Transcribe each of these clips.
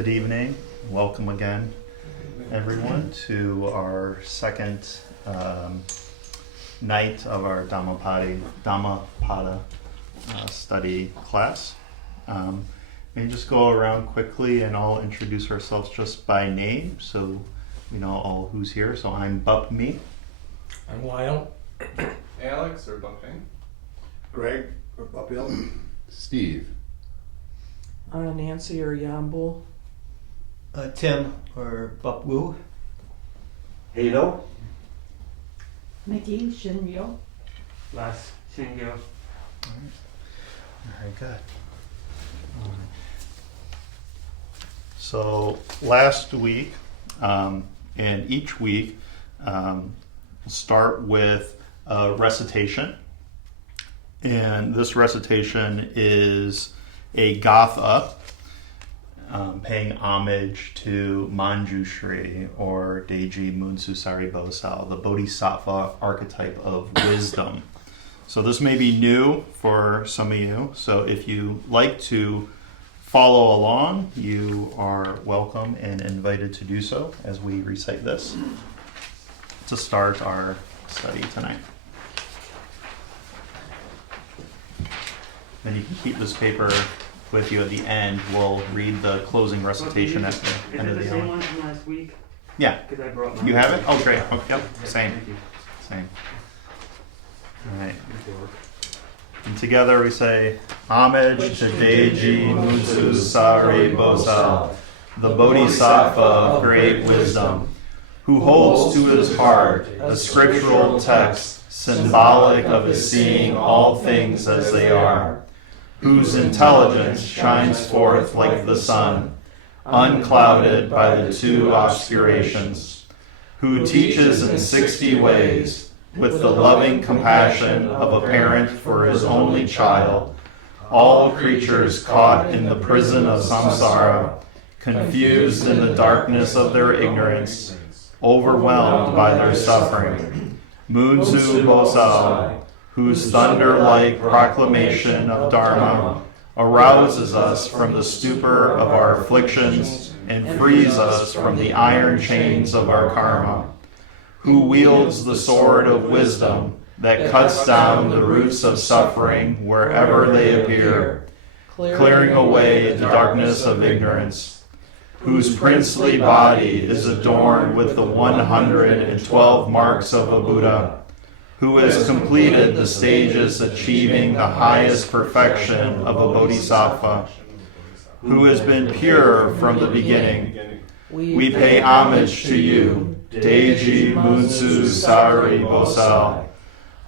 Good evening. Welcome again, everyone, to our second night of our Dhammapada study class. Maybe just go around quickly and I'll introduce ourselves just by name so we know all who's here. So I'm Bupmi. I'm Lyle. Alex or Buckling. Greg or Buphill. Steve. Nancy or Yambul. Tim or Bupwoo. Hado. Mickey, Shinryo. Les, Shingyo. Very good. So last week, and each week, we'll start with a recitation. And this recitation is a gatha, paying homage to Manjushri or Deji Munsusari Bosal, the Bodhisattva archetype of wisdom. So this may be new for some of you. So if you like to follow along, you are welcome and invited to do so as we recite this to start our study tonight. Then you can keep this paper with you at the end. We'll read the closing recitation at the end of the Is it the same one from last week? Yeah. Because I brought mine. You have it? Oh, great. Oh, yep. Same. Thank you. Same. All right. And together we say, homage to Deji Munsusari Bosal, the Bodhisattva of great wisdom, who holds to his heart a scriptural text symbolic of his seeing all things as they are, whose intelligence shines forth like the sun, unclouded by the two obscurations, who teaches in 60 ways, with the loving compassion of a parent for his only child, all creatures caught in the prison of samsara, confused in the darkness of their ignorance, overwhelmed by their suffering. Munsu Bosal, whose thunder-like proclamation of Dharma arouses us from the stupor of our afflictions and frees us from the iron chains of our karma, who wields the sword of wisdom that cuts down the roots of suffering wherever they appear, clearing away the darkness of ignorance, whose princely body is adorned with the 112 marks of a Buddha, who has completed the stages achieving the highest perfection of a bodhisattva, who has been pure from the beginning. We pay homage to you, Deji Munsusari Bosal.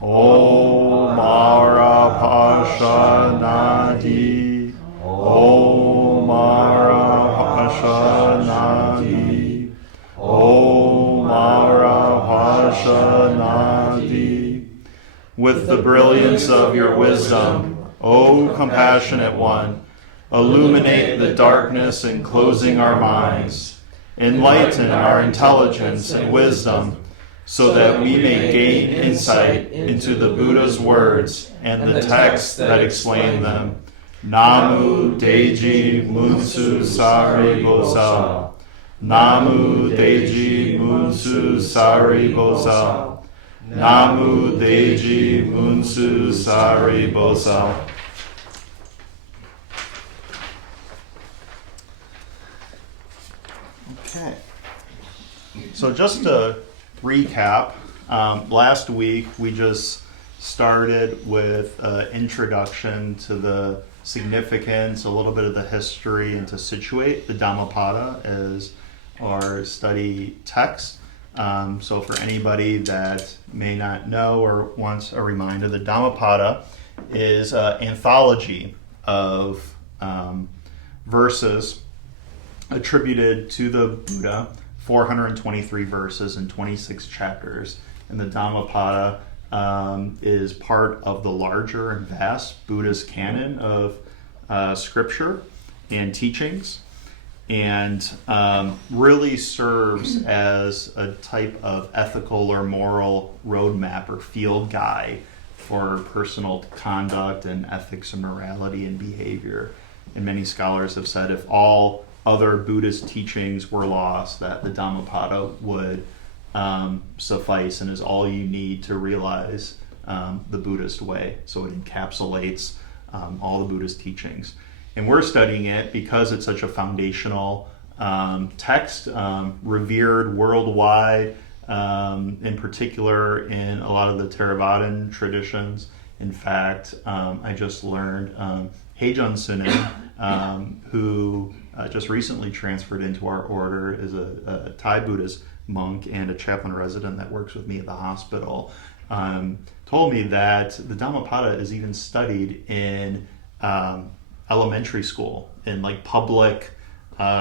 Om Mara Pasha Nadi. Om Mara Pasha Nadi. Om Mara Pasha Nadi. With the brilliance of your wisdom, O compassionate one, illuminate the darkness enclosing our minds. Enlighten our intelligence and wisdom so that we may gain insight into the Buddha's words and the texts that explain them. Namu Deji Munsusari Bosal. Namu Deji Munsusari Bosal. Namu Deji Munsusari Bosal. Okay. So just to recap, last week we just started with an introduction to the significance, a little bit of the history, and to situate the Dhammapada as our study text. So for anybody that may not know or wants a reminder, the Dhammapada is an anthology of verses attributed to the Buddha, 423 verses and 26 chapters. And the Dhammapada is part of the larger and vast Buddhist canon of scripture and teachings, and really serves as a type of ethical or moral roadmap or field guide for personal conduct and ethics and morality and behavior. And many scholars have said if all other Buddhist teachings were lost, that the Dhammapada would suffice and is all you need to realize the Buddhist way. So it encapsulates all the Buddhist teachings. And we're studying it because it's such a foundational text, revered worldwide, in particular in a lot of the Theravadan traditions. In fact, I just learned Heijun Sunim, who just recently transferred into our order, is a Thai Buddhist monk and a chaplain resident that works with me at the hospital, told me that the Dhammapada is even studied in elementary school, in like public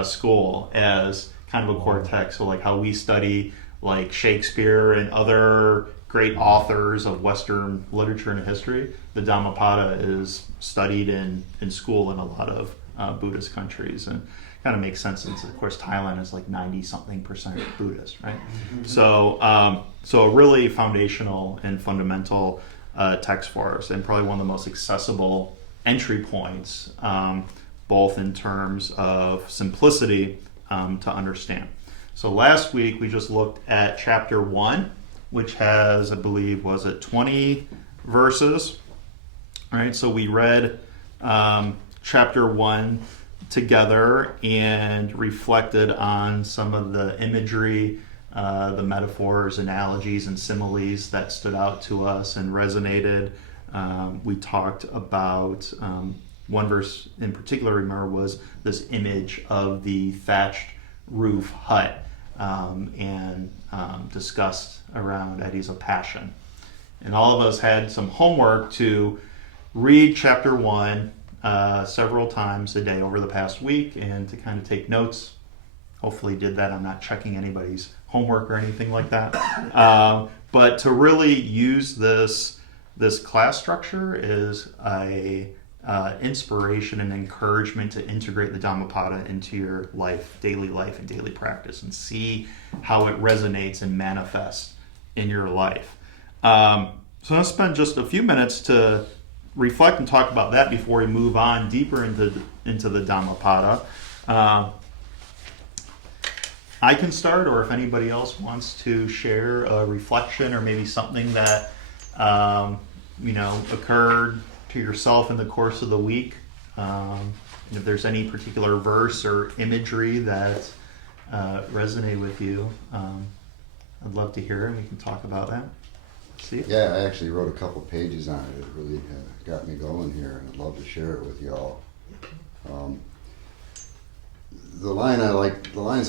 school, as kind of a core text. So like how we study like Shakespeare and other great authors of Western literature and history, the Dhammapada is studied in school in a lot of Buddhist countries, and kind of makes sense since, of course, Thailand is like 90-something% Buddhist, right? Mm-hmm. So a really foundational and fundamental text for us, and probably one of the most accessible entry points, both in terms of simplicity to understand. So last week we just looked at chapter 1, which has, I believe, 20 verses. All right, so we read chapter 1 together and reflected on some of the imagery, the metaphors, analogies, and similes that stood out to us and resonated. We talked about one verse in particular, remember, was this image of the thatched roof hut, and discussed around Eddies of Passion. And all of us had some homework to read chapter 1 several times a day over the past week, and to kind of take notes. Hopefully did that. I'm not checking anybody's homework or anything like that. But to really use this class structure is a inspiration and encouragement to integrate the Dhammapada into your daily life and daily practice, and see how it resonates and manifests in your life. So I'll spend just a few minutes to reflect and talk about that before we move on deeper into the Dhammapada. I can start, or if anybody else wants to share a reflection or maybe something that occurred to yourself in the course of the week. And if there's any particular verse or imagery that resonate with you, I'd love to hear it, and we can talk about that. See? Yeah, I actually wrote a couple pages on it. It really got me going here, and I'd love to share it with y'all. The lines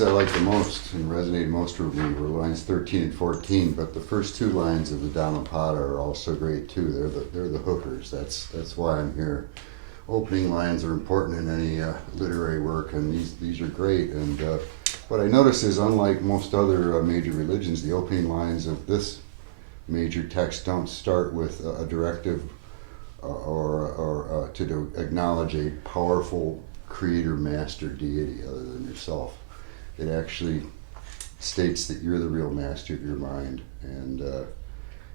I liked the most and resonated most with me were lines 13 and 14, but the first two lines of the Dhammapada are also great too. They're the hookers. That's why I'm here. Opening lines are important in any literary work, and these are great. And what I notice is, unlike most other major religions, the opening lines of this major text don't start with a directive or to acknowledge a powerful creator, master, deity other than yourself. It actually states that you're the real master of your mind, and that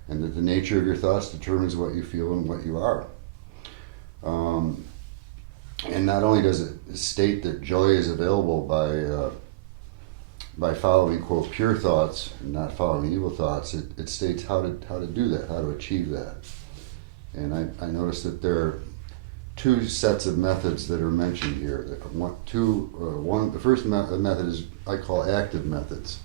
the nature of your thoughts determines what you feel and what you are. And not only does it state that joy is available by following, quote, pure thoughts and not following evil thoughts, it states how to do that, how to achieve that. And I noticed that there are two sets of methods that are mentioned here. The first method is, I call, active methods.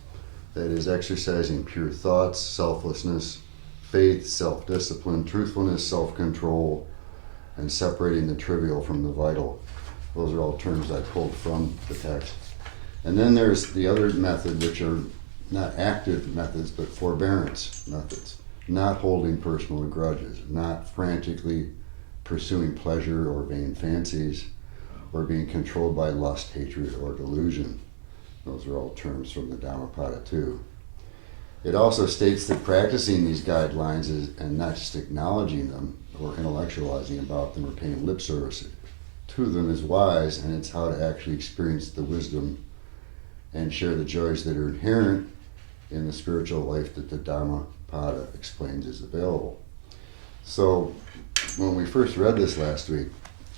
That is exercising pure thoughts, selflessness, faith, self-discipline, truthfulness, self-control, and separating the trivial from the vital. Those are all terms I pulled from the text. And then there's the other method, which are not active methods, but forbearance methods. Not holding personal grudges, not frantically pursuing pleasure or vain fancies, or being controlled by lust, hatred, or delusion. Those are all terms from the Dhammapada too. It also states that practicing these guidelines and not just acknowledging them or intellectualizing about them or paying lip service to them is wise, and it's how to actually experience the wisdom and share the joys that are inherent in the spiritual life that the Dhammapada explains is available. So when we first read this last week,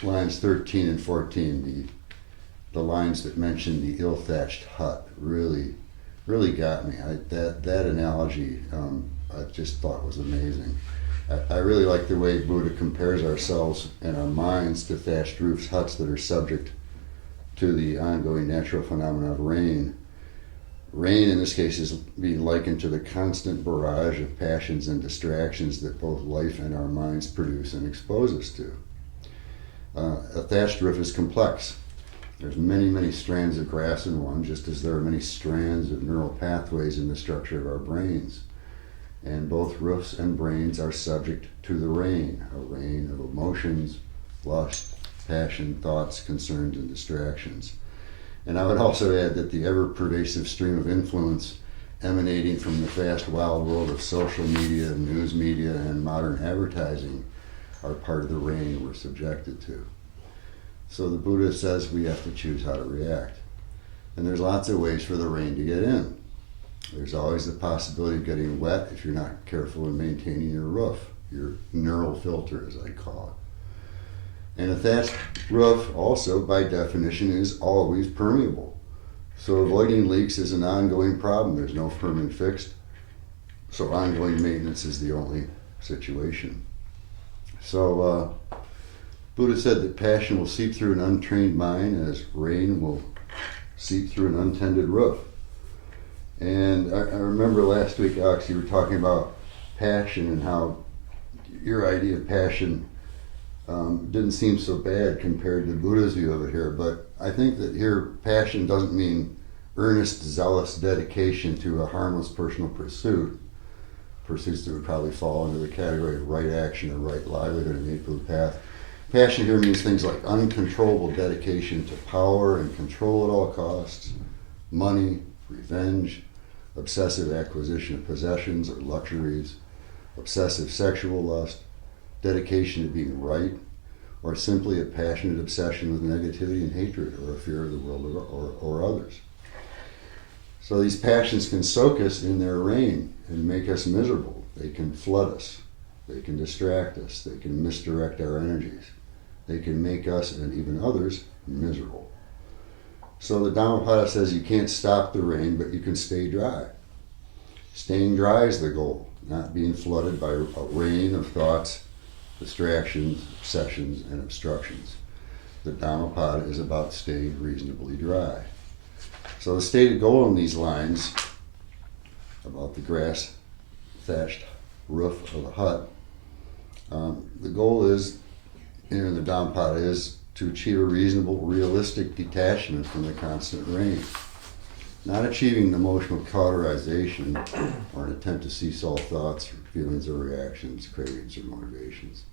lines 13 and 14, the lines that mention the ill-thatched hut really got me. That analogy I just thought was amazing. I really like the way Buddha compares ourselves and our minds to thatched roofs, huts that are subject to the ongoing natural phenomena of rain. Rain, in this case, is being likened to the constant barrage of passions and distractions that both life and our minds produce and expose us to. A thatched roof is complex. There's many strands of grass in one, just as there are many strands of neural pathways in the structure of our brains. And both roofs and brains are subject to the rain, a rain of emotions, lust, passion, thoughts, concerns, and distractions. And I would also add that the ever-pervasive stream of influence emanating from the fast, wild world of social media, news media, and modern advertising are part of the rain we're subjected to. So the Buddha says we have to choose how to react. And there's lots of ways for the rain to get in. There's always the possibility of getting wet if you're not careful in maintaining your roof, your neural filter, as I call it. And a thatched roof also, by definition, is always permeable. So avoiding leaks is an ongoing problem. There's no permanent fix. So ongoing maintenance is the only situation. So Buddha said that passion will seep through an untrained mind as rain will seep through an untended roof. And I remember last week, Alex, you were talking about passion and how your idea of passion didn't seem so bad compared to Buddha's view of it here. But I think that here passion doesn't mean earnest, zealous dedication to a harmless personal pursuit. Pursuits that would probably fall into the category of right action or right livelihood in the Eightfold Path. Passion here means things like uncontrollable dedication to power and control at all costs, money, revenge, obsessive acquisition of possessions or luxuries, obsessive sexual lust, dedication to being right, or simply a passionate obsession with negativity and hatred or a fear of the world or others. So these passions can soak us in their rain and make us miserable. They can flood us. They can distract us. They can misdirect our energies. They can make us and even others miserable. So the Dhammapada says you can't stop the rain, but you can stay dry. Staying dry is the goal, not being flooded by a rain of thoughts, distractions, obsessions, and obstructions. The Dhammapada is about staying reasonably dry. So the stated goal in these lines about the grass thatched roof of a hut, the goal is, in the Dhammapada, is to achieve a reasonable, realistic detachment from the constant rain. Not achieving emotional cauterization or an attempt to cease all thoughts, feelings, or reactions, cravings, or motivations.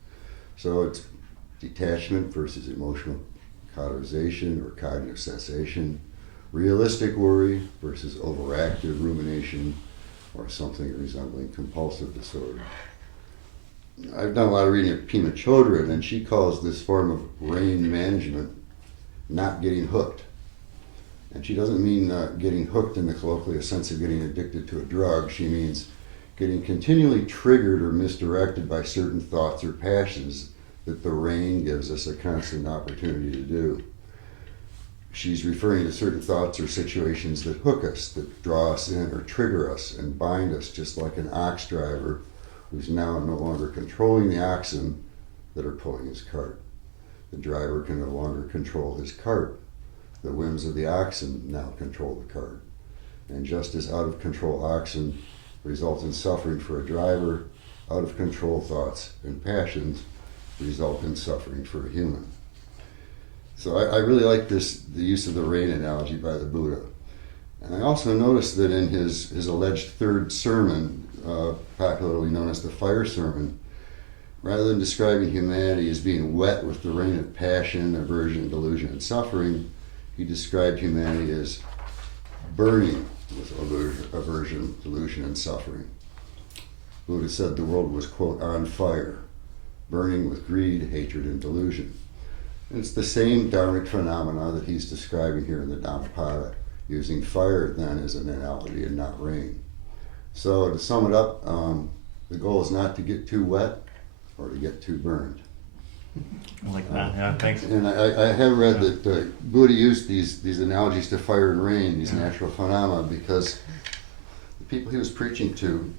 So it's detachment versus emotional cauterization or cognitive cessation, realistic worry versus overactive rumination or something resembling compulsive disorder. I've done a lot of reading of Pema Chodron, and she calls this form of rain management not getting hooked. And she doesn't mean getting hooked in the colloquial sense of getting addicted to a drug. She means getting continually triggered or misdirected by certain thoughts or passions that the rain gives us a constant opportunity to do. She's referring to certain thoughts or situations that hook us, that draw us in or trigger us and bind us, just like an ox driver who's now no longer controlling the oxen that are pulling his cart. The driver can no longer control his cart. The whims of the oxen now control the cart. And just as out of control oxen result in suffering for a driver, out of control thoughts and passions result in suffering for a human. So I really like the use of the rain analogy by the Buddha. And I also noticed that in his alleged third sermon, popularly known as the fire sermon, rather than describing humanity as being wet with the rain of passion, aversion, delusion, and suffering, he described humanity as burning with aversion, delusion, and suffering. Buddha said the world was, quote, on fire, burning with greed, hatred, and delusion. And it's the same dharmic phenomena that he's describing here in the Dhammapada, using fire then as an analogy and not rain. So to sum it up, the goal is not to get too wet or to get too burned. I like that. Yeah, thanks. And I have read that Buddha used these analogies to fire and rain, these natural phenomena, because the people he was preaching to,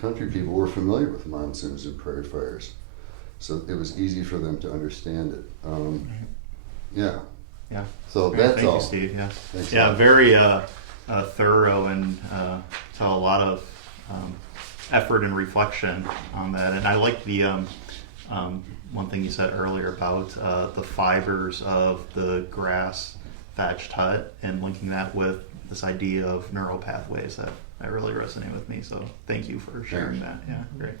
country people, were familiar with monsoons and prairie fires. So it was easy for them to understand it. Yeah. Yeah. So Great. that's Thank all. you, Steve. Yeah. Thanks a Yeah, lot. very thorough and tell a lot of effort and reflection on that. And I like the one thing you said earlier about the fibers of the grass thatched hut and linking that with this idea of neural pathways. That really resonated with me. So thank you for sharing that. Yeah, great.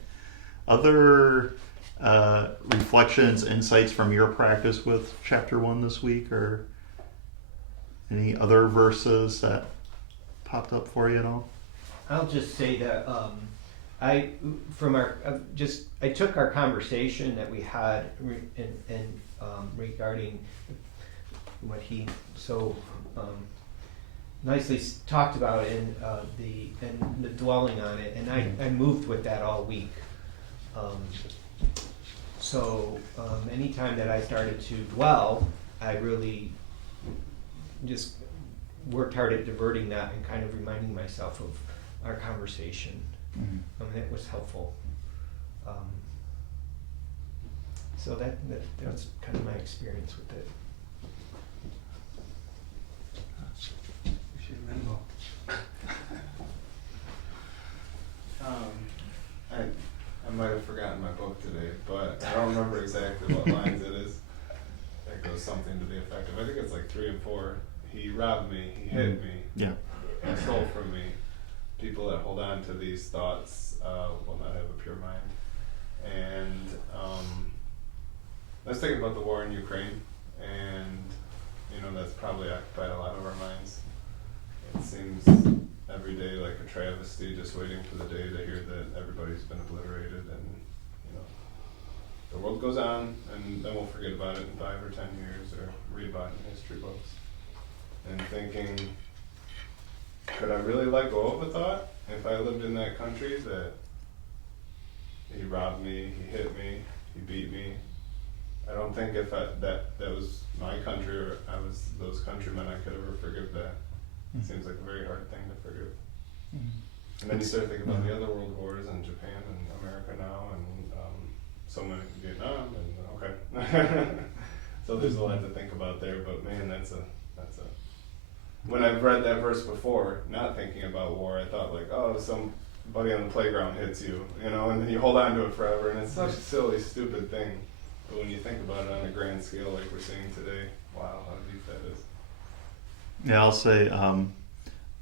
Other reflections, insights from your practice with chapter 1 this week, or any other verses that popped up for you at all? I'll just say that I took our conversation that we had regarding what he so nicely talked about in the dwelling on it, and I moved with that all week. So anytime that I started to dwell, I really just worked hard at diverting that and kind of reminding myself of our conversation. Mm-hmm. It was helpful. So that's kind of my experience with it. I might have forgotten my book today, but I don't remember exactly what lines it is. It goes something to the effect of, I think it's like 3 and 4. He robbed me, he hit me, Yeah. he stole from me. People that hold on to these thoughts will not have a pure mind. And I was thinking about the war in Ukraine, and that's probably occupied a lot of our minds. It seems every day like a travesty, just waiting for the day to hear that everybody's been obliterated, and the world goes on, and then we'll forget about it in 5 or 10 years, or read about it in history books. And thinking, could I really let go of a thought if I lived in that country that he robbed me, he hit me, he beat me? I don't think if that was my country, or I was those countrymen, I could ever forgive that. It seems like a very hard thing to forgive. And then you start thinking about the other world wars, and Japan and America now, and so many Vietnam, and okay. So there's a lot to think about there, but man, that's a when I've read that verse before, not thinking about war, I thought like, oh, somebody on the playground hits you, and then you hold on to it forever, and it's such a silly, stupid thing. But when you think about it on a grand scale, like we're seeing today, wow, how deep that is. Yeah, I'll say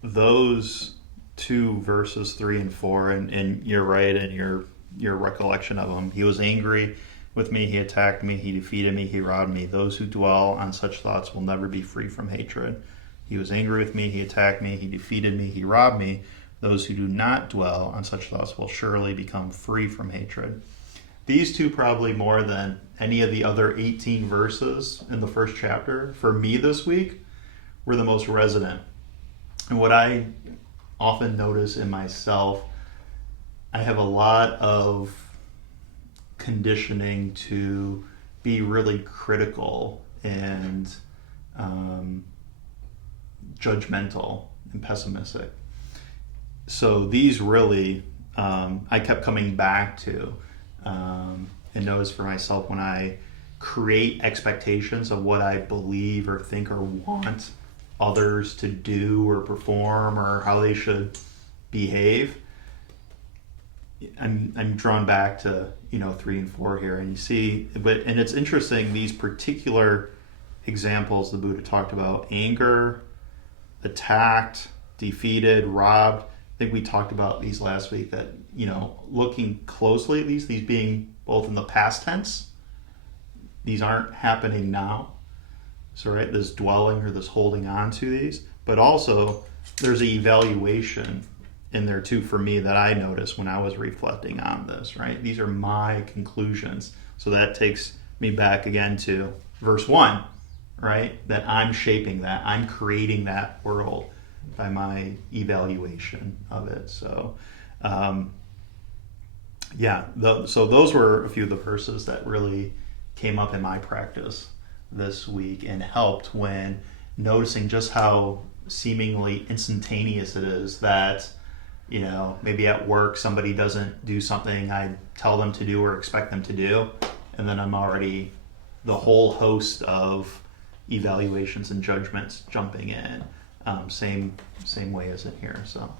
those 2 verses 3 and 4, and you're right in your recollection of them. He was angry with me, he attacked me, he defeated me, he robbed me. Those who dwell on such thoughts will never be free from hatred. He was angry with me, he attacked me, he defeated me, he robbed me. Those who do not dwell on such thoughts will surely become free from hatred. These 2, probably more than any of the other 18 verses in the first chapter, for me this week, were the most resonant. And what I often notice in myself, I have a lot of conditioning to be really critical and judgmental and pessimistic. So these really, I kept coming back to and notice for myself when I create expectations of what I believe or think or want others to do or perform or how they should behave, I'm drawn back to 3 and 4 here, and you see, and it's interesting, these particular examples the Buddha talked about: anger, attacked, defeated, robbed. I think we talked about these last week, that looking closely at these being both in the past tense, these aren't happening now. So right, this dwelling or this holding on to these, but also there's an evaluation in there too for me that I noticed when I was reflecting on this, right? These are my conclusions. So that takes me back again to verse 1, right? That I'm shaping that, I'm creating that world by my evaluation of it. So, so those were a few of the verses that really came up in my practice this week and helped when noticing just how seemingly instantaneous it is that, you know, maybe at work somebody doesn't do something I tell them to do or expect them to do, and then I'm already the whole host of evaluations and judgments jumping in. Same way as in here. So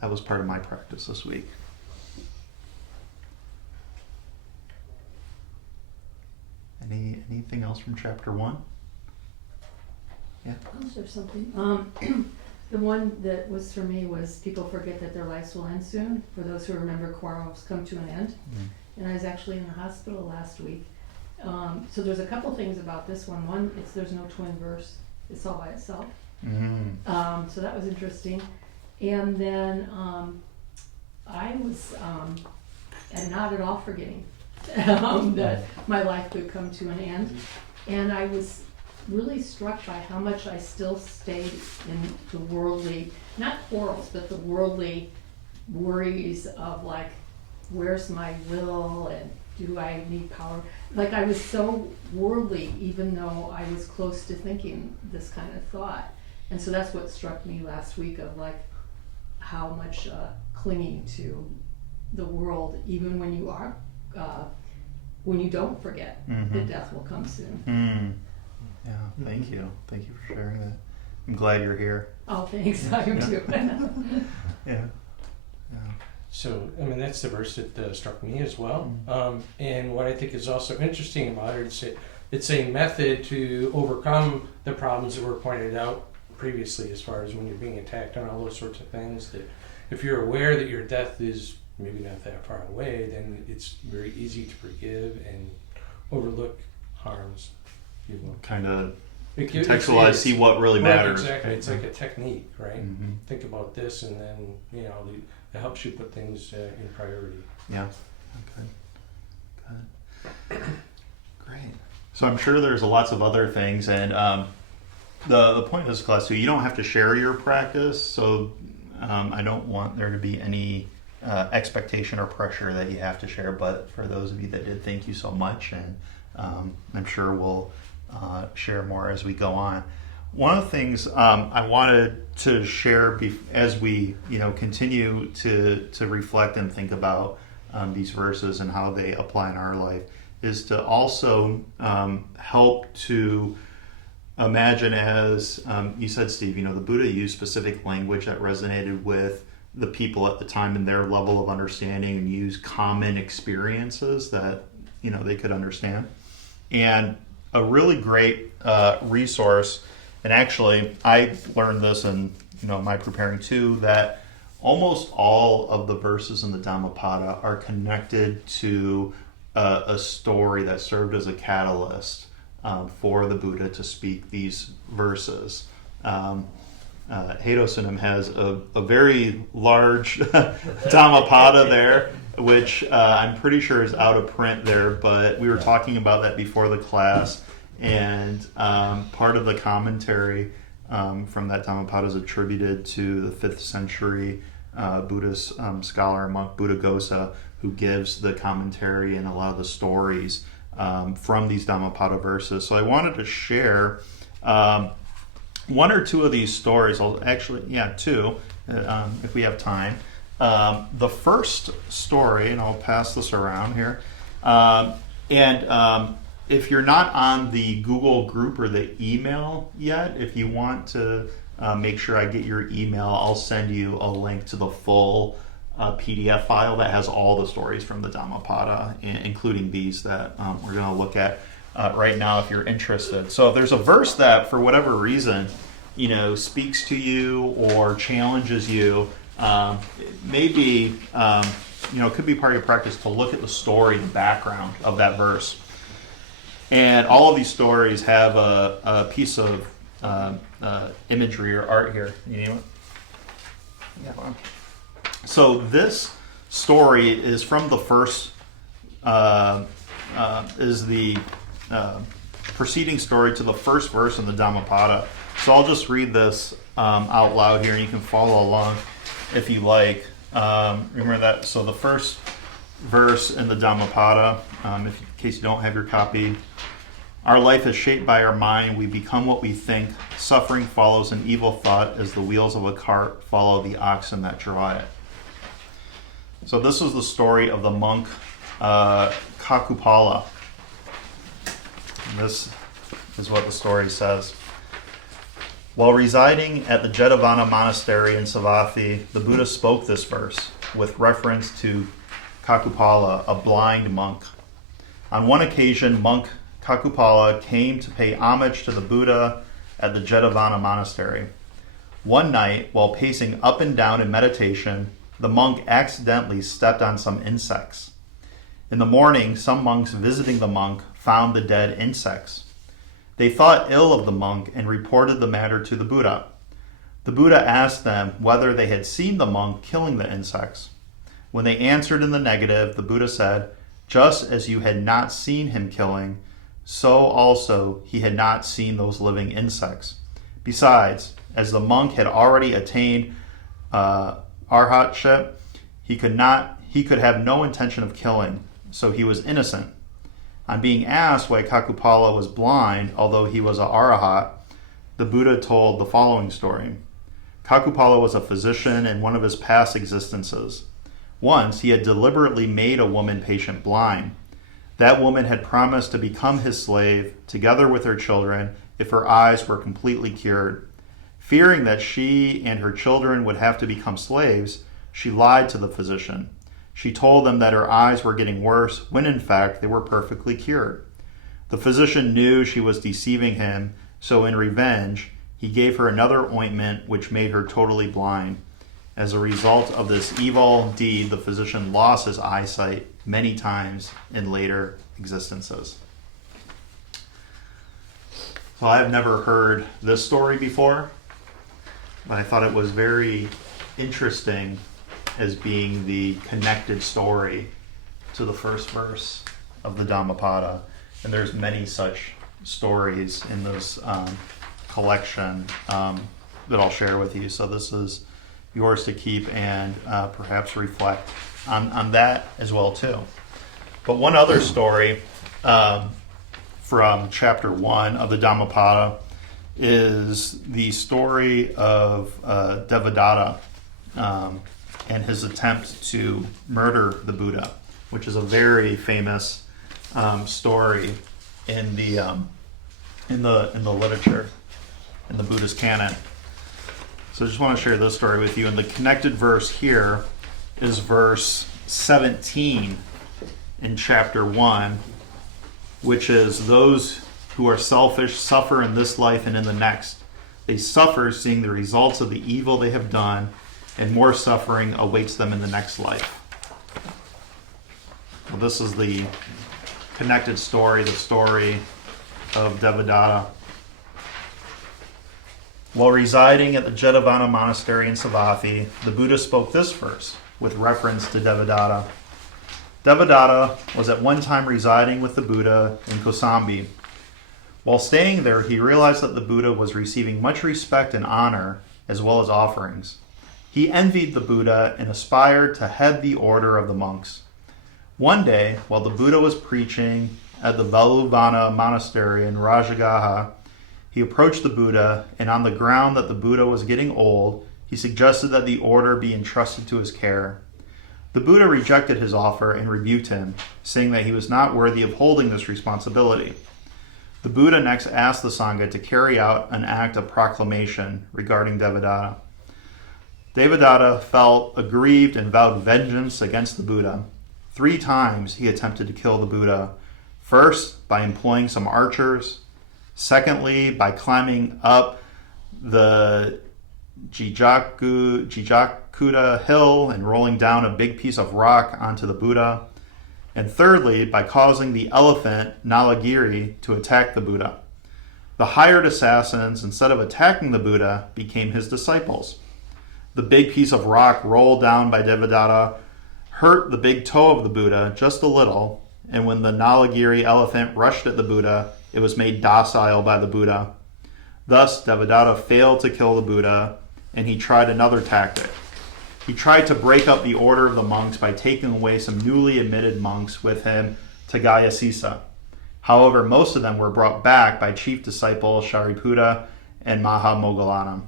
that was part of my practice this week. Anything else from chapter 1? Yeah. I'll share something. The one that was for me was people forget that their lives will end soon. For those who remember, quarrels come to an end. And I was actually in the hospital last week. So there's a couple things about this one. One, there's no twin verse. It's all by itself. So that was interesting. And then I was not at all forgetting that my life could come to an end. And I was really struck by how much I still stayed in the worldly, not quarrels, but the worldly worries of like, where's my will and do I need power? Like I was so worldly even though I was close to thinking this kind of thought. And so that's what struck me last week of like how much clinging to the world, even when you are, when you don't forget that death will come soon. Yeah, thank you. Thank you for sharing that. I'm glad you're here. Oh, thanks. I am too. Yeah. So, I mean, that's the verse that struck me as well. And what I think is also interesting about it, it's a method to overcome the problems that were pointed out previously as far as when you're being attacked and all those sorts of things. That if you're aware that your death is maybe not that far away, then it's very easy to forgive and overlook harms. You will kind of contextualize, see what really matters. Right, exactly. It's like a technique, right? Think about this, and then it helps you put things in priority. Yeah. Okay. Good. Great. So I'm sure there's lots of other things, and the point of this class too, you don't have to share your practice, so I don't want there to be any expectation or pressure that you have to share. But for those of you that did, thank you so much, and I'm sure we'll share more as we go on. One of the things I wanted to share as we continue to reflect and think about these verses and how they apply in our life is to also help to imagine, as you said, Steve, the Buddha used specific language that resonated with the people at the time and their level of understanding, and used common experiences that they could understand. And a really great resource, and actually I learned this in my preparing too, that almost all of the verses in the Dhammapada are connected to a story that served as a catalyst for the Buddha to speak these verses. Heido has a very large Dhammapada there, which I'm pretty sure is out of print there, but we were talking about that before the class, and part of the commentary from that Dhammapada is attributed to the 5th century Buddhist scholar and monk Buddhaghosa, who gives the commentary and a lot of the stories from these Dhammapada verses. So I wanted to share one or two of these stories. Two, if we have time. The first story, and I'll pass this around here, if you're not on the Google group or the email yet, if you want to make sure I get your email, I'll send you a link to the full PDF file that has all the stories from the Dhammapada, including these that we're going to look at right now if you're interested. So if there's a verse that, for whatever reason, speaks to you or challenges you, maybe it could be part of your practice to look at the story, the background of that verse. And all of these stories have a piece of imagery or art here. You need one? Yeah. So this story is from the first, is the preceding story to the first verse in the Dhammapada. So I'll just read this out loud here, and you can follow along if you like. Remember that. So the first verse in the Dhammapada in case you don't have your copy. Our life is shaped by our mind. We become what we think. Suffering follows an evil thought as the wheels of a cart follow the oxen that draw it. So this was the story of the monk Kakupala. And this is what the story says. While residing at the Devadatta monastery in Savatthi, the Buddha spoke this verse with reference to Kakupala, a blind monk. On one occasion, monk Kakupala came to pay homage to the Buddha at the Devadatta monastery. One night, while pacing up and down in meditation, the monk accidentally stepped on some insects. In the morning, some monks visiting the monk found the dead insects. They thought ill of the monk and reported the matter to the Buddha. The Buddha asked them whether they had seen the monk killing the insects. When they answered in the negative, the Buddha said, "Just as you had not seen him killing, so also he had not seen those living insects. Besides, as the monk had already attained arhatship, he could have no intention of killing, so he was innocent." On being asked why Kakupala was blind, although he was a arahat, the Buddha told the following story. Kakupala was a physician in one of his past existences. Once, he had deliberately made a woman patient blind. That woman had promised to become his slave, together with her children, if her eyes were completely cured. Fearing that she and her children would have to become slaves, she lied to the physician. She told them that her eyes were getting worse, when in fact they were perfectly cured. The physician knew she was deceiving him, so in revenge, he gave her another ointment which made her totally blind. As a result of this evil deed, the physician lost his eyesight many times in later existences. So I have never heard this story before, but I thought it was very interesting as being the connected story to the first verse of the Dhammapada. And there's many such stories in this collection that I'll share with you. So this is yours to keep and perhaps reflect on that as well too. But one other story from chapter 1 of the Dhammapada is the story of Devadatta and his attempt to murder the Buddha, which is a very famous story in the literature, in the Buddhist canon. So I just want to share this story with you. And the connected verse here is verse 17 in chapter 1, which is, "Those who are selfish suffer in this life and in the next. They suffer seeing the results of the evil they have done, and more suffering awaits them in the next life." Well, this is the connected story, the story of Devadatta. While residing at the Devadatta monastery in Savatthi, the Buddha spoke this verse with reference to Devadatta. Devadatta was at one time residing with the Buddha in Kosambi. While staying there, he realized that the Buddha was receiving much respect and honor, as well as offerings. He envied the Buddha and aspired to head the order of the monks. One day, while the Buddha was preaching at the Veluvana monastery in Rajagaha, he approached the Buddha, and on the ground that the Buddha was getting old, he suggested that the order be entrusted to his care. The Buddha rejected his offer and rebuked him, saying that he was not worthy of holding this responsibility. The Buddha next asked the Sangha to carry out an act of proclamation regarding Devadatta. Devadatta felt aggrieved and vowed vengeance against the Buddha. 3 times he attempted to kill the Buddha, first by employing some archers, secondly by climbing up the Jijakuta hill and rolling down a big piece of rock onto the Buddha, and thirdly by causing the elephant Nalagiri to attack the Buddha. The hired assassins, instead of attacking the Buddha, became his disciples. The big piece of rock rolled down by Devadatta hurt the big toe of the Buddha just a little, and when the Nalagiri elephant rushed at the Buddha, it was made docile by the Buddha. Thus, Devadatta failed to kill the Buddha, and he tried another tactic. He tried to break up the order of the monks by taking away some newly admitted monks with him to Gayasisa. However, most of them were brought back by chief disciple Shariputra and Mahamoggallana.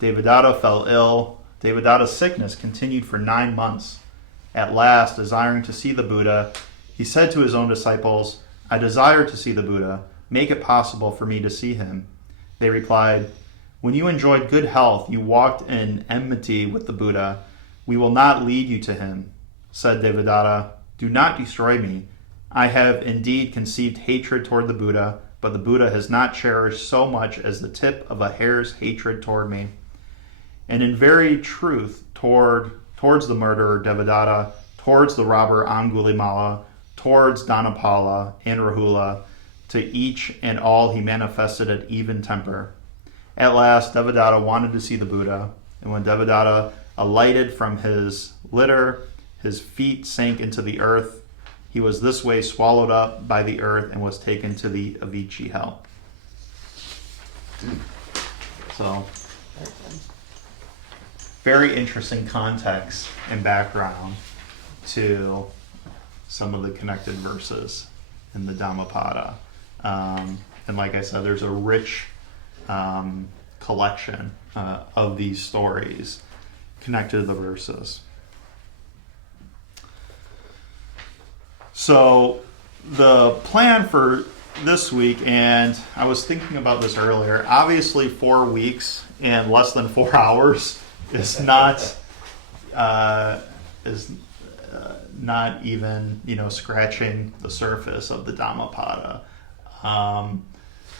Devadatta fell ill. Devadatta's sickness continued for 9 months. At last, desiring to see the Buddha, he said to his own disciples, "I desire to see the Buddha. Make it possible for me to see him." They replied, "When you enjoyed good health, you walked in enmity with the Buddha. We will not lead you to him." Said Devadatta, "Do not destroy me. I have indeed conceived hatred toward the Buddha, but the Buddha has not cherished so much as the tip of a hair's hatred toward me." And in very truth, towards the murderer Devadatta, towards the robber Angulimala, towards Dhammapada and Rahula, to each and all he manifested an even temper. At last, Devadatta wanted to see the Buddha, and when Devadatta alighted from his litter, his feet sank into the earth. He was this way swallowed up by the earth and was taken to the Avicii hell. So, very interesting context and background to some of the connected verses in the Dhammapada. And like I said, there's a rich collection of these stories connected to the verses. So the plan for this week, and I was thinking about this earlier, obviously 4 weeks and less than 4 hours is not even, scratching the surface of the Dhammapada.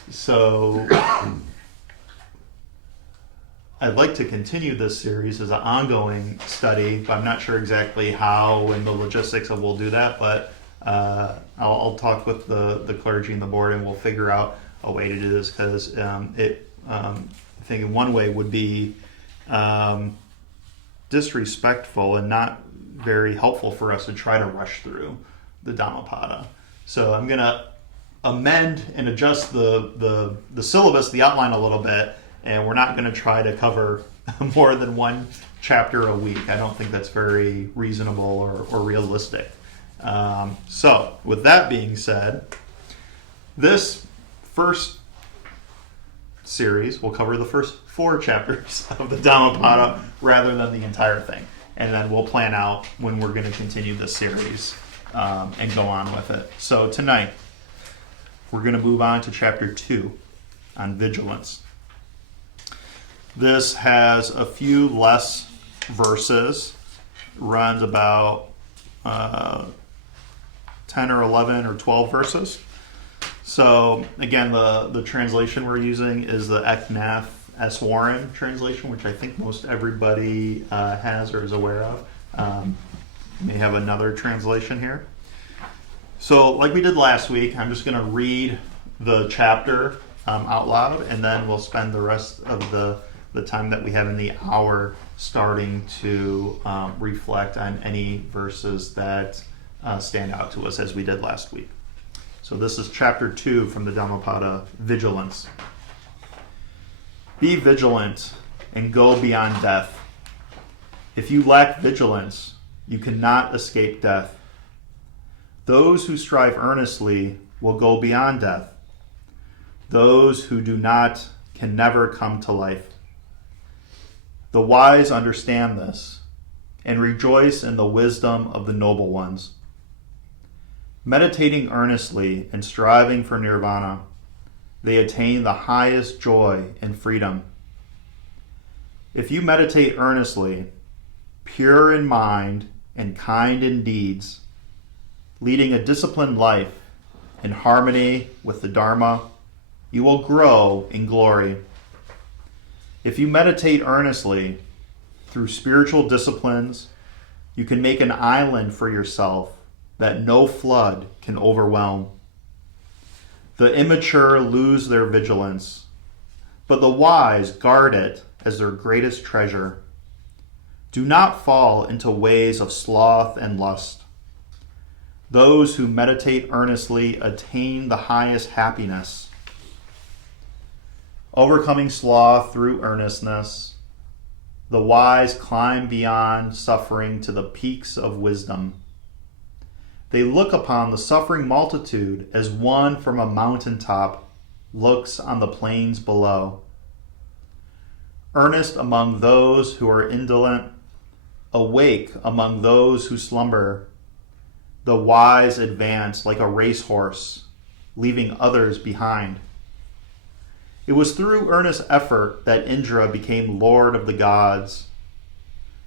So I'd like to continue this series as an ongoing study, but I'm not sure exactly how and the logistics of we'll do that, but I'll talk with the clergy and the board, and we'll figure out a way to do this, because I think in one way would be disrespectful and not very helpful for us to try to rush through the Dhammapada. So I'm going to amend and adjust the syllabus, the outline a little bit, and we're not going to try to cover more than 1 chapter a week. I don't think that's very reasonable or realistic. So with that being said, this first series will cover the first 4 chapters of the Dhammapada rather than the entire thing. And then we'll plan out when we're going to continue this series and go on with it. So tonight, we're going to move on to chapter 2 on vigilance. This has a few less verses, runs about 10 or 11 or 12 verses. So again, the translation we're using is the Eknath S. Warren translation, which I think most everybody has or is aware of. May have another translation here. So like we did last week, I'm just going to read the chapter out loud, and then we'll spend the rest of the time that we have in the hour starting to reflect on any verses that stand out to us, as we did last week. So this is chapter 2 from the Dhammapada, Vigilance. Be vigilant and go beyond death. If you lack vigilance, you cannot escape death. Those who strive earnestly will go beyond death. Those who do not can never come to life. The wise understand this and rejoice in the wisdom of the noble ones. Meditating earnestly and striving for nirvana, they attain the highest joy and freedom. If you meditate earnestly, pure in mind and kind in deeds, leading a disciplined life in harmony with the Dharma, you will grow in glory. If you meditate earnestly through spiritual disciplines, you can make an island for yourself that no flood can overwhelm. The immature lose their vigilance, but the wise guard it as their greatest treasure. Do not fall into ways of sloth and lust. Those who meditate earnestly attain the highest happiness. Overcoming sloth through earnestness, the wise climb beyond suffering to the peaks of wisdom. They look upon the suffering multitude as one from a mountaintop looks on the plains below. Earnest among those who are indolent, awake among those who slumber. The wise advance like a racehorse, leaving others behind. It was through earnest effort that Indra became lord of the gods.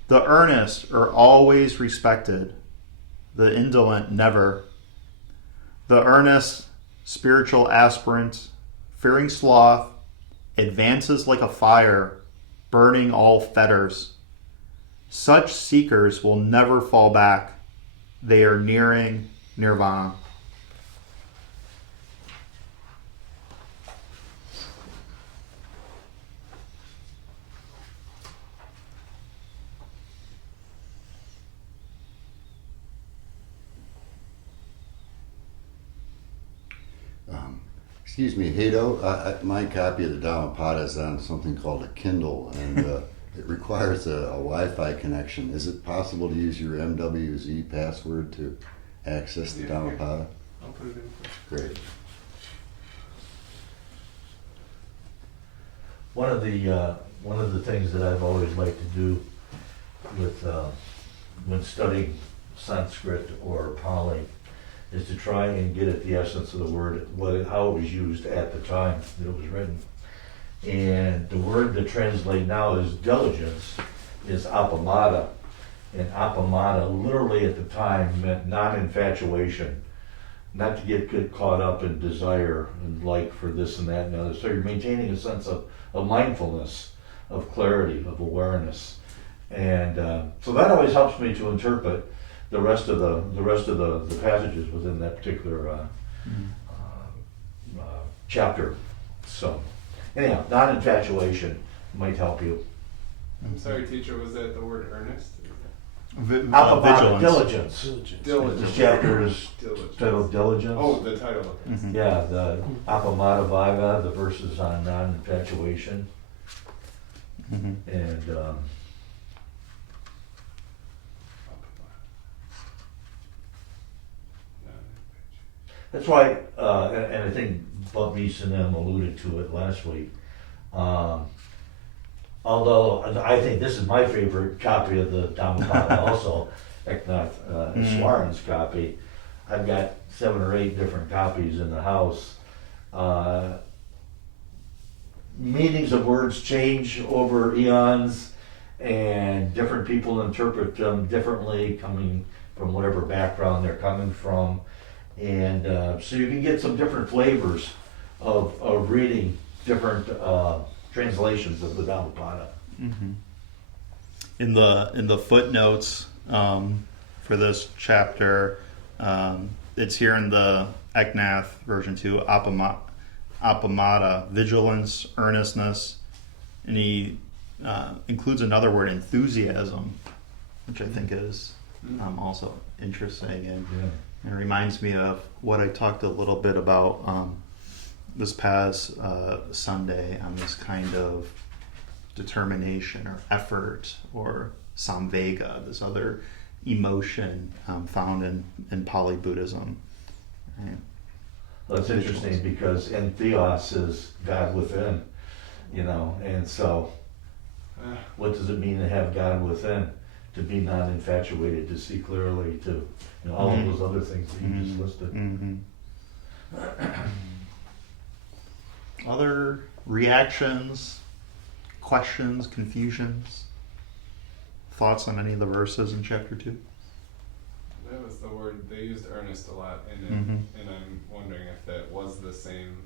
The earnest are always respected, the indolent never. The earnest, spiritual aspirant, fearing sloth, advances like a fire, burning all fetters. Such seekers will never fall back. They are nearing nirvana. Excuse me, Hato, my copy of the Dhammapada is on something called a Kindle, and it requires a Wi-Fi connection. Is it possible to use your MWZ password to access the Dhammapada? I'll put it in. Great. One of the things that I've always liked to do with when studying Sanskrit or Pali is to try and get at the essence of the word, how it was used at the time that it was written. And the word to translate now as diligence is apamada. And apamada literally at the time meant non-infatuation, not to get caught up in desire and like for this and that and the other. So you're maintaining a sense of mindfulness, of clarity, of awareness. And so that always helps me to interpret the rest of the passages within that particular chapter. So anyhow, non-infatuation might help you. I'm sorry, teacher, was that the word earnest? Apamada, Vigilance. diligence. Diligence. This chapter is Diligence. titled Diligence. Oh, the title of it. Mhm. Yeah, the Apamada Vaga, the verses on non-infatuation. Mhm. And that's why, and I think Bob Beast and them alluded to it last week. Although I think this is my favorite copy of the Dhammapada also, Eknath Swaran's copy. I've got 7 or 8 different copies in the house. Meanings of words change over eons, and different people interpret them differently, coming from whatever background they're coming from. And so you can get some different flavors of reading different translations of the Dhammapada. Mhm. In the footnotes for this chapter, it's here in the Eknath version 2, apamada, vigilance, earnestness, and he includes another word, enthusiasm, which I think is also interesting, and it reminds me of what I talked a little bit about this past Sunday on this kind of determination or effort or samvega, this other emotion found in Pali Buddhism. Right? Well, it's interesting because entheos is God within, and so what does it mean to have God within? To be not infatuated, to see clearly, to all of those other things that you just listed. Mm-hmm. Other reactions, questions, confusions, thoughts on any of the verses in chapter 2? That was the word, they used earnest a lot in it, and I'm wondering if that was the same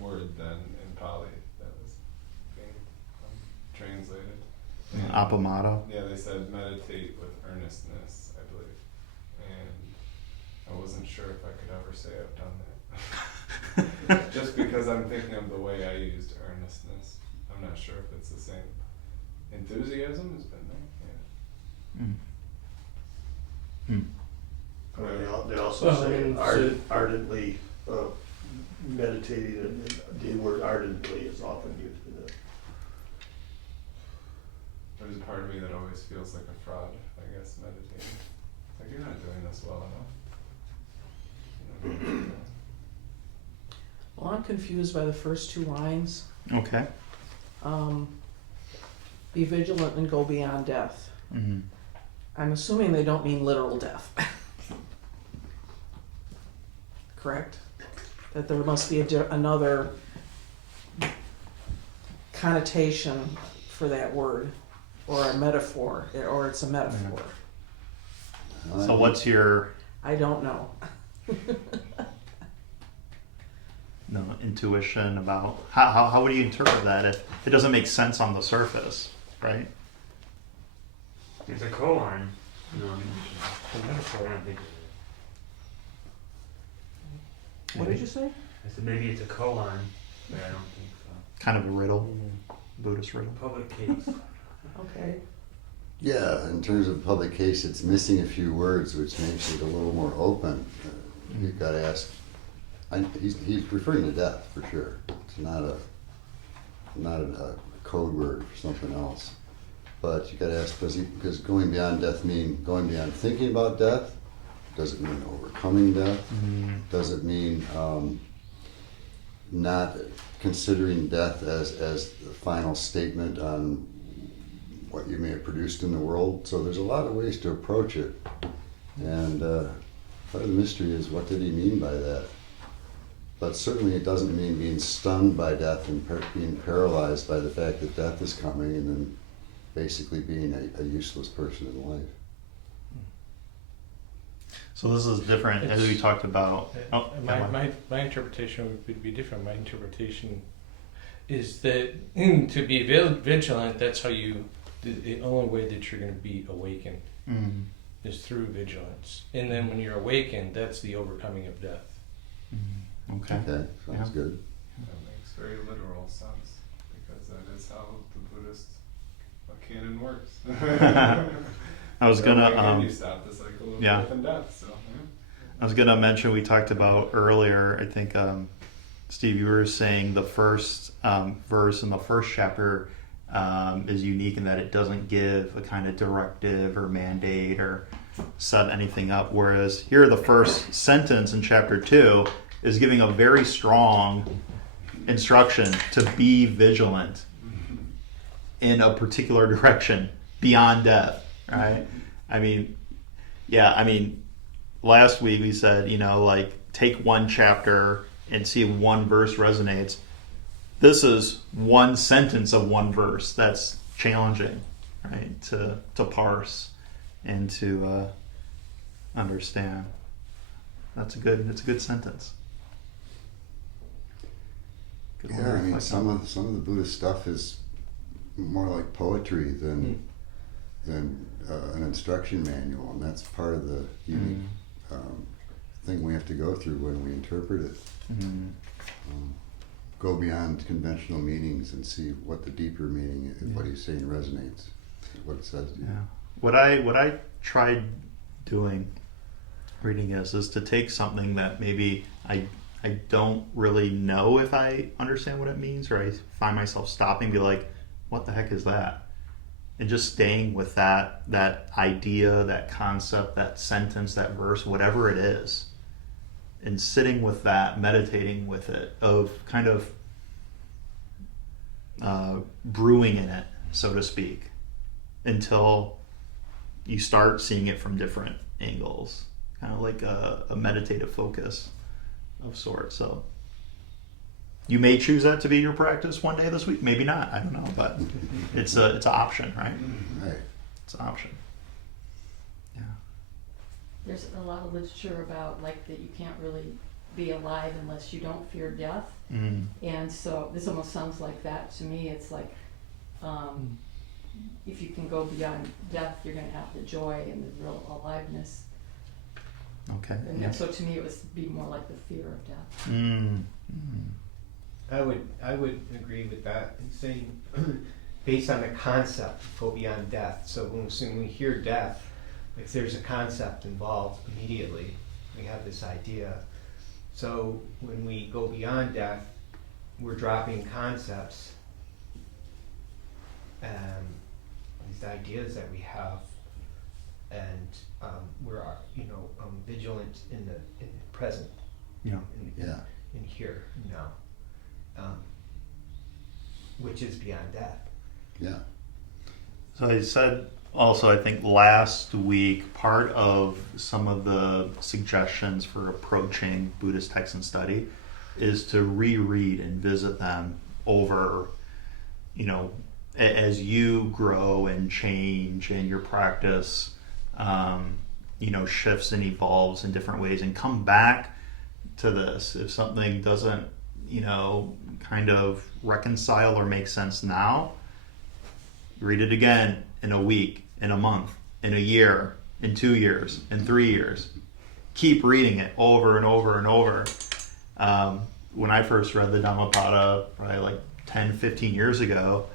word then in Pali that was being translated. And, Apamada. yeah, they said meditate with earnestness, I believe. And I wasn't sure if I could ever say I've done that. Just because I'm thinking of the way I used earnestness. I'm not sure if it's the same. Enthusiasm has been there, They also Well, say I mean, ardently meditating, and the word ardently is often used in it. There's a part of me that always feels like a fraud, I guess, meditating. It's like, you're not doing this well enough. Well, I'm confused by the first two lines. Okay. Be vigilant and go beyond death. Mm-hmm. I'm assuming they don't mean literal death. Correct? That there must be another connotation for that word, or a metaphor, or it's a metaphor. So what's your I don't know. intuition about how would you interpret that if it doesn't make sense on the surface, right? It's a colon. No, The metaphor. I don't think. What did you say? I said maybe it's a colon, but I don't think so. Kind of a riddle, Buddhist riddle. Public case. Okay. Yeah, in terms of public case, it's missing a few words, which makes it a little more open. You've got to ask. He's referring to death for sure. It's not a code word for something else. But you got to ask, because going beyond death mean going beyond thinking about death? Does it mean overcoming death? Does it mean not considering death as the final statement on what you may have produced in the world? So there's a lot of ways to approach it. And part of the mystery is, what did he mean by that? But certainly it doesn't mean being stunned by death and being paralyzed by the fact that death is coming and then basically being a useless person in life. So this is different, as we talked about. My interpretation would be different. My interpretation is that to be vigilant, that's how the only way that you're going to be awakened is through vigilance. And then when you're awakened, that's the overcoming of death. Okay. Okay, sounds good. That makes very literal sense, because that is how the Buddhist canon works. I was gonna you stop the cycle of yeah. birth and death. So yeah. I was gonna mention, we talked about earlier, I think Steve, you were saying the first verse in the first chapter is unique in that it doesn't give a kind of directive or mandate or set anything up, whereas here the first sentence in chapter 2 is giving a very strong instruction to be vigilant in a particular direction beyond death, right? I mean, last week we said, take one chapter and see if one verse resonates. This is one sentence of one verse that's challenging, right? To parse and to understand. It's a good sentence. Good one to Yeah, I mean, reflect some on. of the Buddhist stuff is more like poetry than an instruction manual, and that's part of the unique thing we have to go through when we interpret it. Go beyond conventional meanings and see what the deeper meaning is, what he's saying resonates, what it says to you. Yeah. What I tried doing, reading this, is to take something that maybe I don't really know if I understand what it means, or I find myself stopping and be like, what the heck is that? And just staying with that idea, that concept, that sentence, that verse, whatever it is, and sitting with that, meditating with it, of kind of brewing in it, so to speak, until you start seeing it from different angles, kind of like a meditative focus of sorts. So you may choose that to be your practice one day this week, maybe not, I don't know, but it's an option, right? Right. It's an option. Yeah. There's a lot of literature about that you can't really be alive unless you don't fear death. And so this almost sounds like that to me. It's like if you can go beyond death, you're going to have the joy and the real aliveness. Okay. And Yeah. so to me it would be more like the fear of death. I would agree with that, and saying based on the concept, go beyond death. So when we hear death, if there's a concept involved, immediately we have this idea. So when we go beyond death, we're dropping concepts, these ideas that we have, and we're vigilant in the present Yeah. Yeah. in here now, which is beyond death. Yeah. So I said also, I think last week, part of some of the suggestions for approaching Buddhist text and study is to reread and visit them over, as you grow and change and your practice, shifts and evolves in different ways, and come back to this. If something doesn't, kind of reconcile or make sense now, read it again in a week, in a month, in a year, in 2 years, in 3 years. Keep reading it over and over and over. When I first read the Dhammapada, probably like 10, 15 years ago,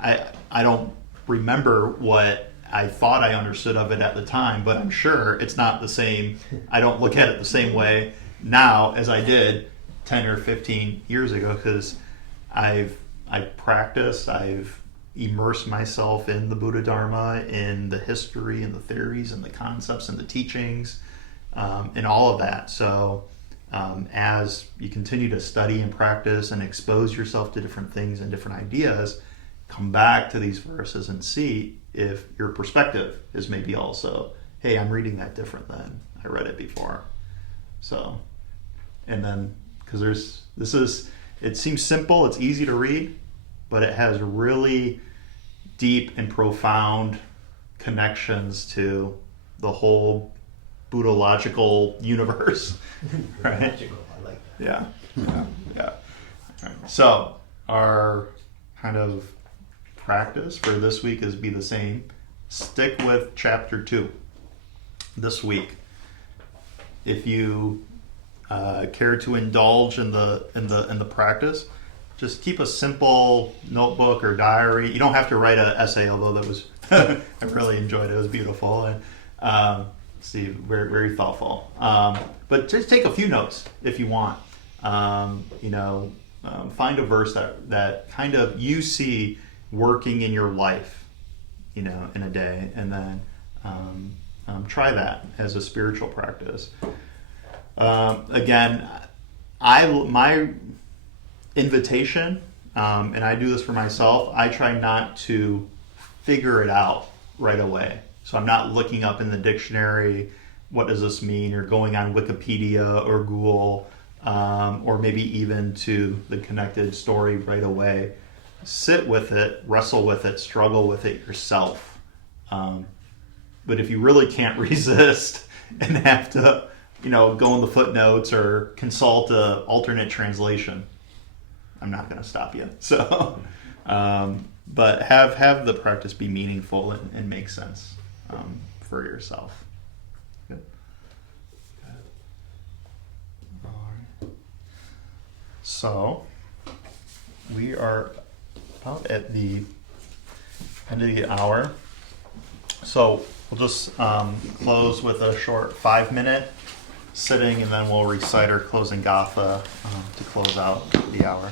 I don't remember what I thought I understood of it at the time, but I'm sure it's not the same. I don't look at it the same way now as I did 10 or 15 years ago, because I've practiced, I've immersed myself in the Buddha Dharma, in the history and the theories and the concepts and the teachings, and all of that. So as you continue to study and practice and expose yourself to different things and different ideas, come back to these verses and see if your perspective is maybe also, hey, I'm reading that different than I read it before. So, and then, because it seems simple, it's easy to read, but it has really deep and profound connections to the whole Buddhological universe. Right? Magical, I like that. Yeah. All right. So our kind of practice for this week is be the same. Stick with chapter 2 this week. If you care to indulge in the practice, just keep a simple notebook or diary. You don't have to write an essay, although that was I really enjoyed it. It was beautiful, and very, very thoughtful. But just take a few notes if you want. Find a verse that kind of you see working in your life, in a day, and then try that as a spiritual practice. Again, my invitation, and I do this for myself, I try not to figure it out right away. So I'm not looking up in the dictionary, what does this mean, or going on Wikipedia or Google, or maybe even to the connected story right away. Sit with it, wrestle with it, struggle with it yourself. But if you really can't resist and have to, go in the footnotes or consult a alternate translation, I'm not going to stop you. So, but have the practice be meaningful and make sense for yourself. Good. All right. So we are about at the end of the hour. So we'll just close with a short 5-minute sitting, and then we'll recite our closing gatha to close out the hour.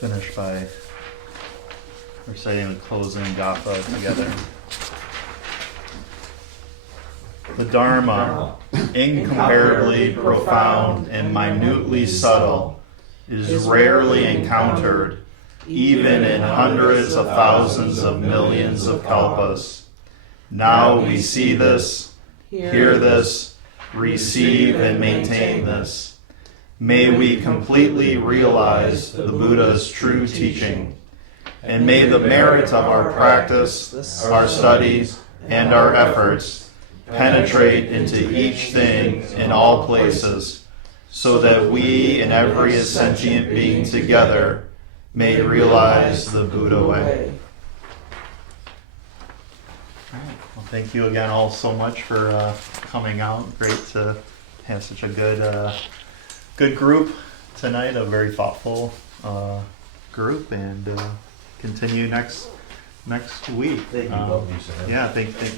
finish by reciting the closing gatha together. The Dharma, incomparably profound and minutely subtle, is rarely encountered, even in hundreds of thousands of millions of kalpas. Now we see this, hear this, receive and maintain this. May we completely realize the Buddha's true teaching, and may the merit of our practice, our studies, and our efforts penetrate into each thing in all places, so that we and every sentient being together may realize the Buddha way. Well, thank you again all so much for coming out. Great to have such a good group tonight, a very thoughtful group, and continue next week. Thank you, Bob. Yeah, thank you.